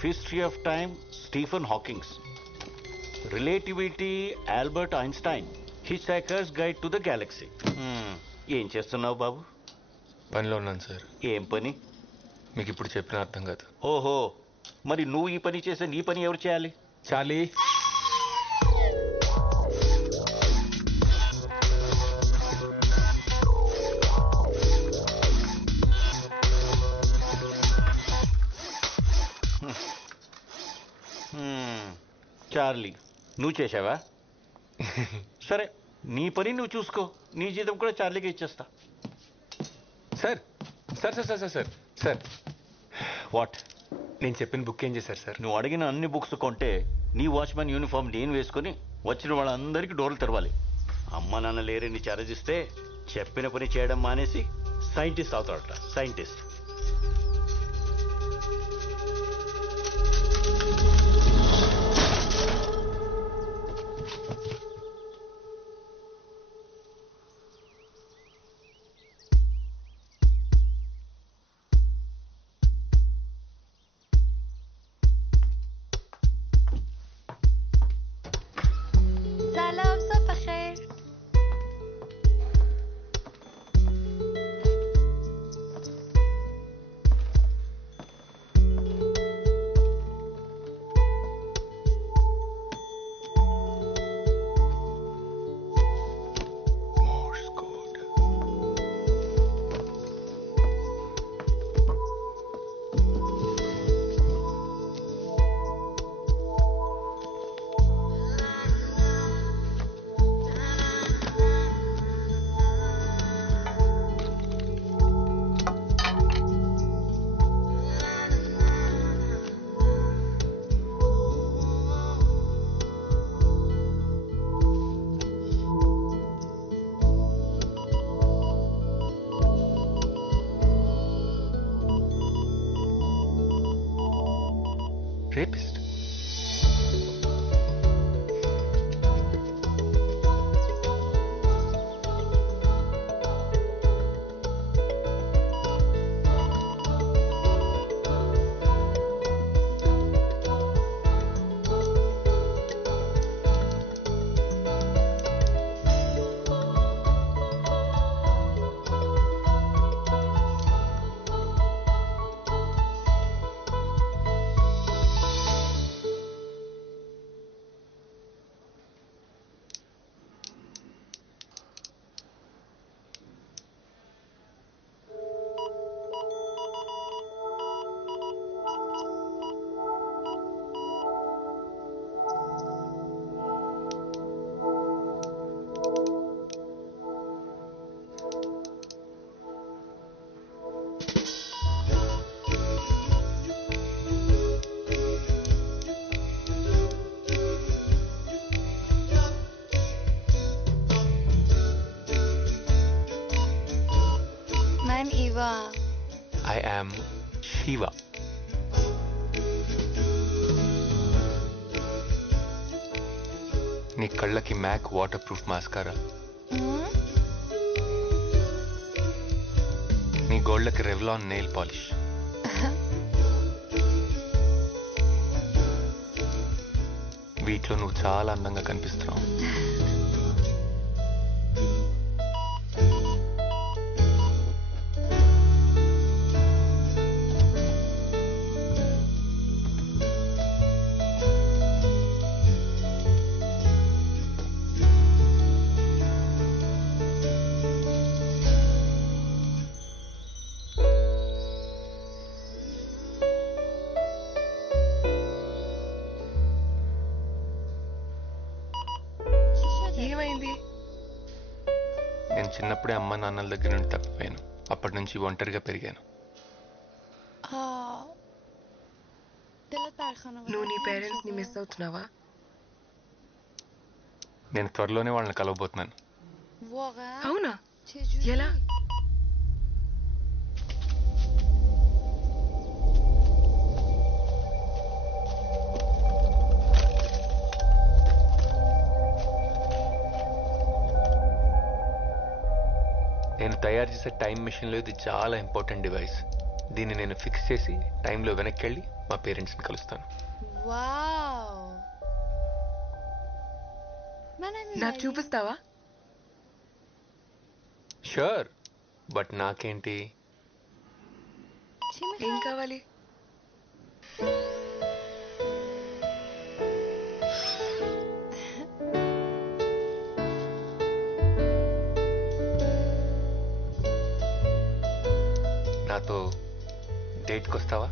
Brief history of time Stephen Hawkings, relativity Albert Einstein, hitchhiker's guide to the galaxy. ఏం చేస్తున్నావు బాబు? పనిలో ఉన్నాను sir. ఏం పని? మీకు ఇప్పుడు చెప్పిన అర్థం కాదు. ఓహో, మరి నువ్వు ఈ పని చేస్తే నీ పని ఎవరు చేయాలి? చాలీ, చార్లీ, నువ్వు చేసావా? సరే, నీ పని నువ్వు చూసుకో. నీ జీతం కూడా చార్లీకి ఇచ్చేస్తా. Sir sir sir sir sir sir what? నేను చెప్పిన బుక్ ఏం చేశారు సార్? నువ్వు అడిగిన అన్ని బుక్స్ కొంటే నీ వాచ్మెన్ యూనిఫామ్ నేను వేసుకుని వచ్చిన వాళ్ళందరికీ డోర్లు తెరవాలి. అమ్మ నాన్న లేరని ఛార్జిస్తే చెప్పిన పని చేయడం మానేసి సైంటిస్ట్ అవుతాడట. Scientist. Rapist. I am Shiva. నీ కళ్ళకి మ్యాక్ వాటర్ ప్రూఫ్ మాస్కారా, నీ గోళ్ళకి రెవ్లాన్ నెయిల్ పాలిష్, వీటిలో నువ్వు చాలా అందంగా కనిపిస్తున్నావు. నేను చిన్నప్పుడే అమ్మ నాన్నల దగ్గర నుండి తప్పిపోయాను. అప్పటి నుంచి ఒంటరిగా పెరిగాను. నువ్వు నీ పేరెంట్స్ ని మిస్ అవుతున్నావా? నేను త్వరలోనే వాళ్ళని కలవబోతున్నాను. అవునా? ఎలా? నేను తయారు చేసే టైం మిషన్లో ఇది చాలా ఇంపార్టెంట్ డివైస్. దీన్ని నేను ఫిక్స్ చేసి టైంలో వెనక్కి వెళ్ళి మా పేరెంట్స్ని కలుస్తాను. వావ్. నాకు చూపిస్తావా? షూర్, బట్ నాకేంటి? ఏం కావాలి? నాతో డేట్కి వస్తావా?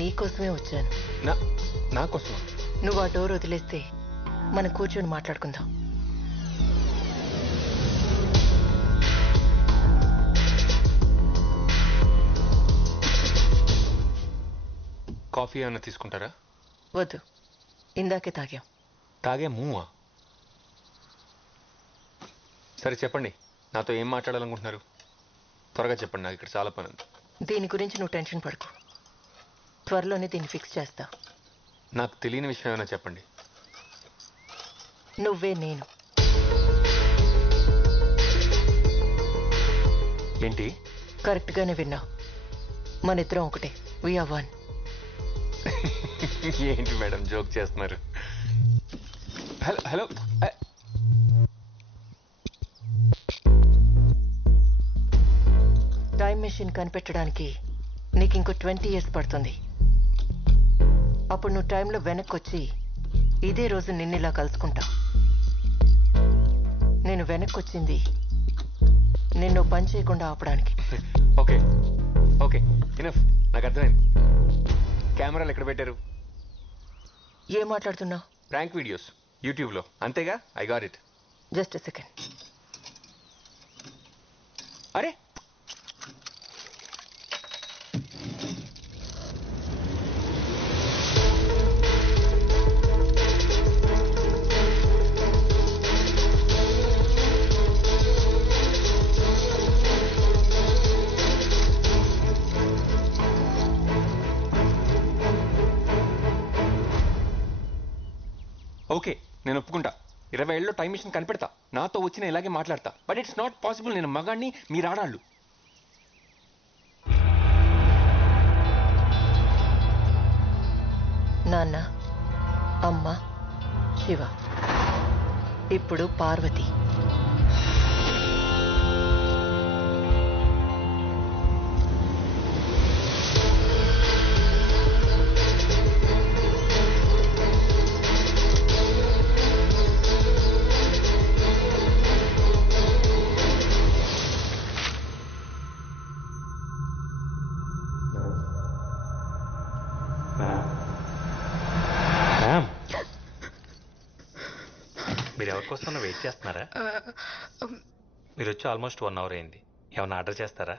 నీకోసమే వచ్చాను. నా కోసం? నువ్వు ఆ డోర్ వదిలేస్తే మనం కూర్చొని మాట్లాడుకుందాం. కాఫీ ఏమైనా తీసుకుంటారా? వద్దు, ఇందాకే తాగాం. తాగే మూవా? సరే చెప్పండి, నాతో ఏం మాట్లాడాలనుకుంటున్నారు? త్వరగా చెప్పండి, నాకు ఇక్కడ చాలా పని ఉంది. దీని గురించి నువ్వు టెన్షన్ పడకు, త్వరలోనే దీన్ని ఫిక్స్ చేస్తా. నాకు తెలియని విషయం ఏమైనా చెప్పండి. నువ్వే నేను. ఏంటి? కరెక్ట్గానే విన్నావు, మన ఇద్దరం ఒకటే. We are one. ఏంటి మేడం జోక్ చేస్తున్నారు? హలో హలో, టైం మెషిన్ కనిపెట్టడానికి నీకు ఇంకో 20 years పడుతుంది. అప్పుడు నువ్వు టైంలో వెనక్కి వచ్చి ఇదే రోజు నిన్నిలా కలుసుకుంటా. నేను వెనక్కి వచ్చింది నిన్ను పని చేయకుండా ఆపడానికి. ఓకే ఓకే, ఇనఫ్, నాకు అర్థమైంది. కెమెరాలు ఎక్కడ పెట్టారు? ఏం మాట్లాడుతున్నావు? ప్రాంక్ వీడియోస్ యూట్యూబ్లో, అంతేగా? I got it. Just a second. అరే, ఓకే, నేను ఒప్పుకుంటా. 20 ఏళ్ళలో టైం మిషన్ కనిపెడతా, నాతో వచ్చిన ఇలాగే మాట్లాడతా. But it's not possible. నేను మగాడిని, మీరు ఆడాళ్ళు. నాన్న, అమ్మ, శివ, ఇప్పుడు పార్వతి. మీరు ఎవరి కోసం వెయిట్ చేస్తున్నారా? మీరు వచ్చి ఆల్మోస్ట్ 1 hour అయింది. ఏమన్నా ఆర్డర్ చేస్తారా?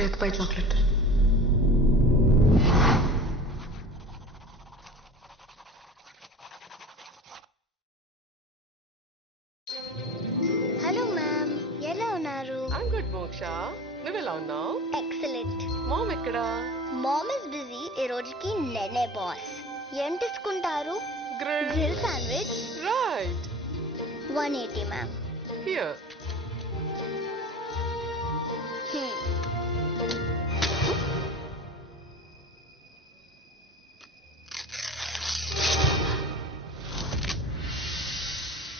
Death by chocolate. Hello ma'am, ఎలా ఉన్నారు? ఐమ్ గుడ్ మోక్ష, నువ్వెలా ఉన్నావు? ఎక్సలెంట్. మామ్ ఎక్కడా? Ma'am is busy. ఈ రోజుకి నేనే బాస్. ఏం తీసుకుంటారు? Grill sandwich. Right. 180 ma'am. Here.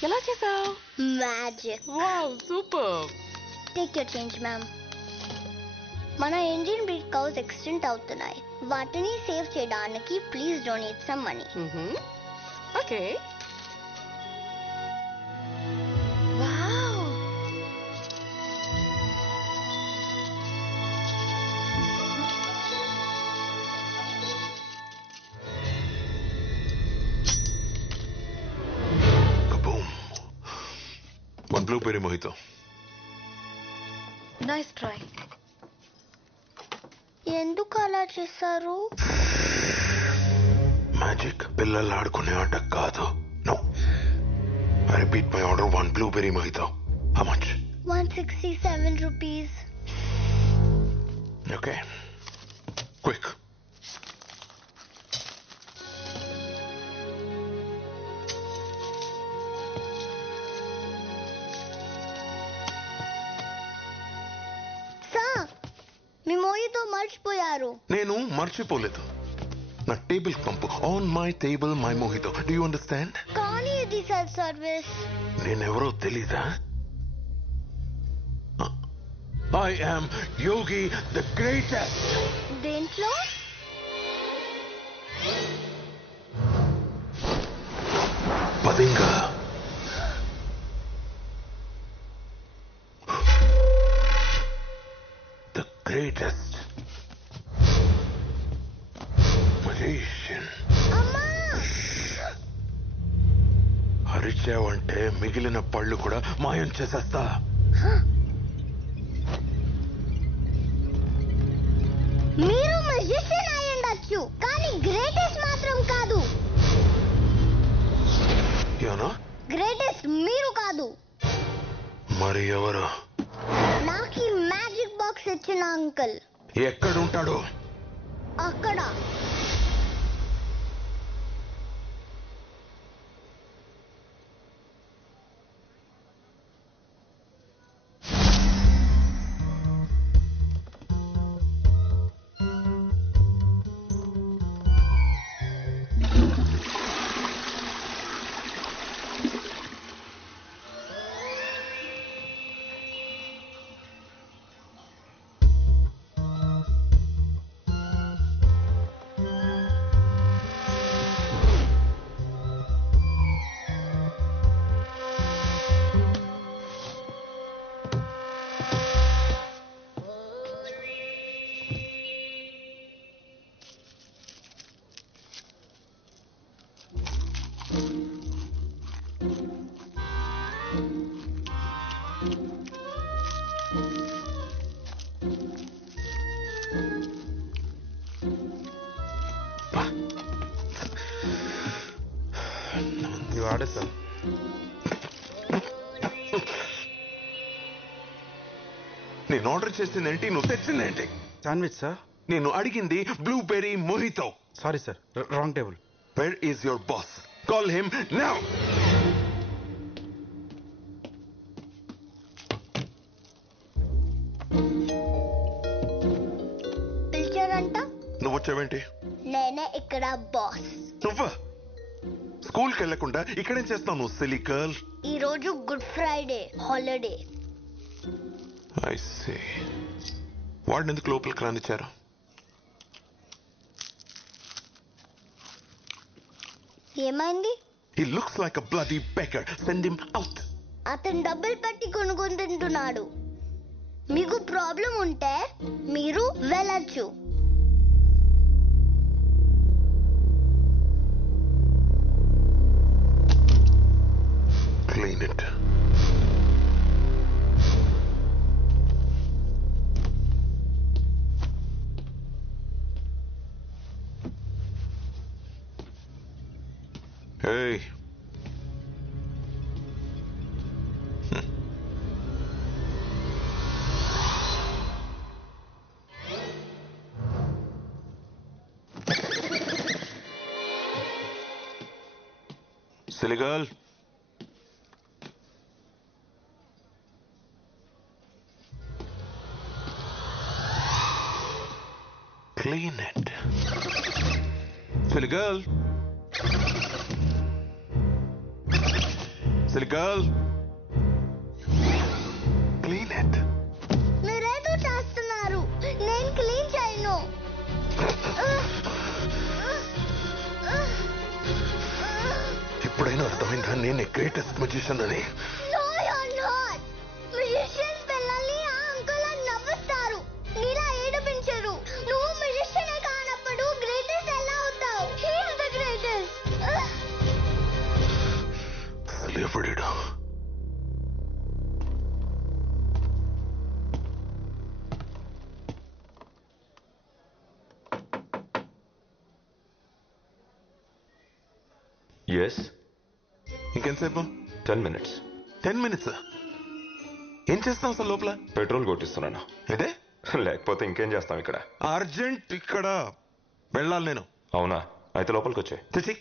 ఎలా చేసావు? Magic. Wow, super. Take your change ma'am. మన ఇండియన్ బ్రీడ్ కౌస్ ఎక్స్టెంట్ అవుతున్నాయి. వాటిని సేవ్ చేయడానికి please donate some money. Okay. Wow. Kaboom. One blueberry mojito. Nice try. ఎందుకు అలా చేశారు? మ్యాజిక్ పిల్లలు ఆడుకునే ఆట కాదు. No. I repeat my order. One blueberry mojito. How much? 167 rupees. Okay. Quick. Sir, మీ మోయితో మర్చిపోయారు. నేను మర్చిపోలేదు. నా టేబుల్ పంపు. On my table my mojito. Do you understand? కానీ ఇది సెల్ఫ్ సర్వీస్. నేనెవరో తెలీదా? I am Yogi the greatest. దేంట్లో? పదింగా. The greatest magician. అమ్మా! అరిచావంటే మిగిలిన పళ్ళు కూడా మాయం చేసేస్తా. మీరు మెజిషియన్ అయి ఉండొచ్చు, కానీ గ్రేటెస్ట్ మాత్రం కాదు. యోనా? గ్రేటెస్ట్ మీరు కాదు. మరి ఎవరు? నాకు ఈ మ్యాజిక్ బాక్స్ ఇచ్చిన అంకుల్. ఎక్కడుంటాడు? అక్కడ. You order, sir. నేను ఆర్డర్ చేసిందేంటి, నువ్వు తెచ్చిందేంటి? Sandwich, sir. నేను అడిగింది blueberry మొహితో. Sorry, sir. Wrong table. Where is your boss? Call him now. పిలిచారంట. నువ్వు వచ్చావేంటి? నేనే ఇక్కడ బాస్. నువ్వా? స్కూల్కి వెళ్లకుండా ఇక్కడేం చేస్తావు నువ్వు, సిలీ గర్ల్? ఈ రోజు good Friday holiday. I see. వాడిని ఎందుకు లోపలికి రానిచ్చారు? ఏమైంది? He looks like a bloody beggar. Send him out. అతను డబ్బులు పెట్టి కొనుక్కొని తింటున్నాడు. మీకు ప్రాబ్లం ఉంటే మీరు వెళ్ళచ్చు. Clean it. Hey. Silly girl. Clean it. Silly girl. Silly girl. Clean it. మీరేదో చేస్తున్నారు. అర్థమైందా నేనే గ్రేటెస్ట్ మ్యూజిషియన్ అని? No, you're not. Musicians పిల్లల్ని ఆ అంకుల్ అని నవ్విస్తారు. నీలా ఏడిపించరు. నువ్వు musician కానప్పుడు greatest ఎలా అవుతావు? He is the greatest. అసలు ఎవడిడా? ఎస్ ఇంకెంతసేపు? 10 minutes. 10 minutes. ఏం చేస్తాం అసలు లోపల? పెట్రోల్ కొట్టిస్తున్నాను. ఇదే లేకపోతే ఇంకేం చేస్తాం ఇక్కడ? అర్జెంట్ ఇక్కడ వెళ్ళాలి నేను. అవునా? అయితే లోపలికి వచ్చే. చిచి,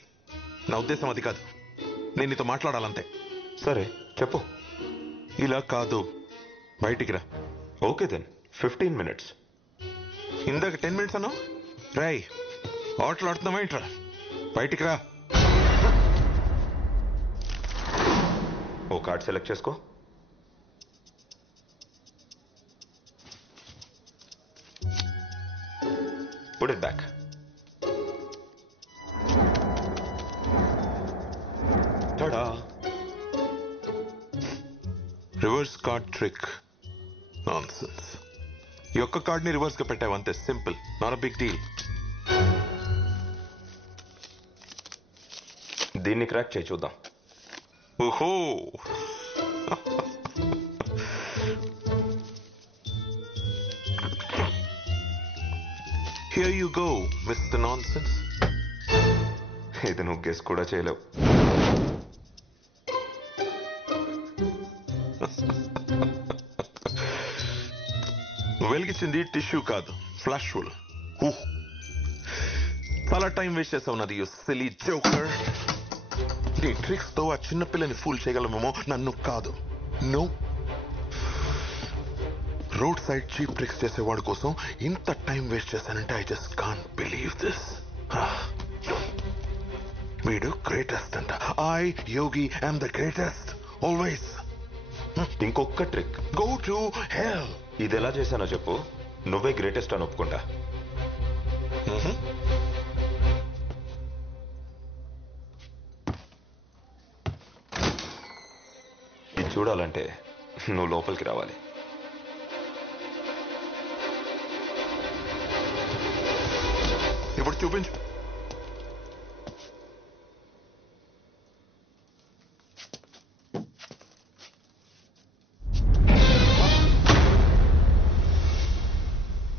నా ఉద్దేశం అది కాదు. నేను నీతో మాట్లాడాలంతే. సరే చెప్పు. ఇలా కాదు, బయటికి రా. Okay then 15 minutes. ఇందాక 10 minutes అన్నావు. రాయ్, ఆటలు ఆడుతున్నావా ఏంట్రా? బయటికి రా. ఓ కార్డ్ సెలెక్ట్ చేసుకో. Put it back. Ta-da! Reverse card trick. Nonsense. ఈ ఒక్క కార్డ్ని రివర్స్ గా పెట్టావు అంతే. Simple, not a big deal. దీన్ని క్రాక్ చేయి చూద్దాం. ఓహో, here you go mister nonsense. ఇది నువ్వు గెస్ కూడా చేయలేవు. వెలిగించింది టిష్యూ కాదు, ఫ్లాష్ ఫుల్. చాలా టైం వేస్ట్ చేసావు నాది, యు సిలీ జోకర్. నీ ట్రిక్స్ తో ఆ చిన్నపిల్లని ఫూల్ చేయగలమేమో, నన్ను కాదు. No, road side cheap tricks చేసేవాడి కోసం ఇంత టైం వేస్ట్ చేశానంటే I just can't believe this. వీడు గ్రేటెస్ట్ అంట. I Yogi I'm the greatest always. ఇంకొక ట్రిక్. Go to hell. ఇది ఎలా చేశానో చెప్పు, నువ్వే గ్రేటెస్ట్ అని ఒప్పుకుంటా. ఇది చూడాలంటే నువ్వు లోపలికి రావాలి. ఇప్పుడు చూపించు.